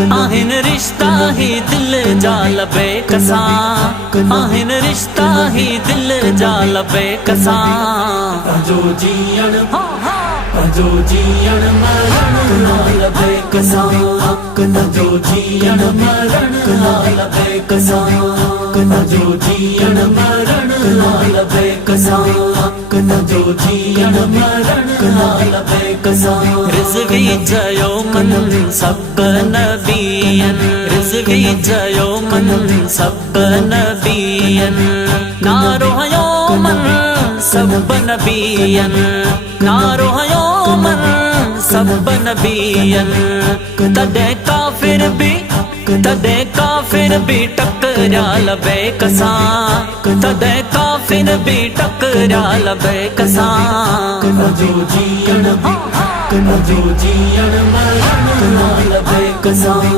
आहिन रिश्ता ही दिल जा लबे कसां आहिन रिश्ता ही दिल जा लबे कसां पंहिंजो जीअण पंहिंजो जीअण मरण ना लबे कसां पंहिंजो जीअण मरण ना लबे कसां पंहिंजो जीअण मरण ना लबे कसां पंहिंजो जीअण मरण ना लबे कसां रिज़वी जयो मन सब नबियन रिज़वी जयो मन सब नबियन नारो हयो मन सब नबियन नारो हयो मन सब नबियन तॾहिं काफिर भी टकरा लबे कसां तॾहिं काफिर भी टकरा लबे कसां पंहिंजो जीअण मरण ना लबे कसां।